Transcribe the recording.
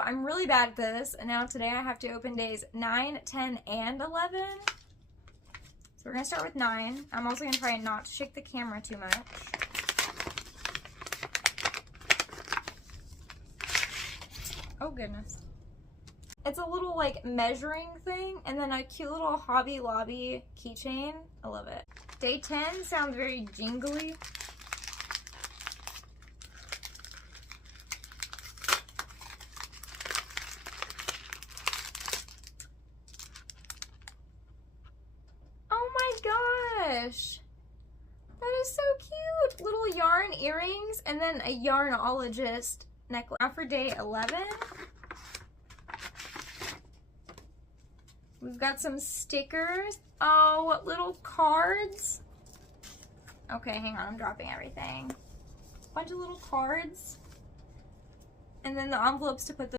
So I'm really bad at this, and now today I have to open days 9, 10, and 11. So we're going to start with 9. I'm also going to try and not shake the camera too much. Oh goodness. It's a little like measuring thing, and then a cute little Hobby Lobby keychain. I love it. Day 10 sounds very jingly. Oh my gosh. That is so cute. Little yarn earrings and then a yarnologist necklace. Now for day 11. We've got some stickers. Oh, little cards. Okay, hang on, I'm dropping everything. Bunch of little cards. And then the envelopes to put the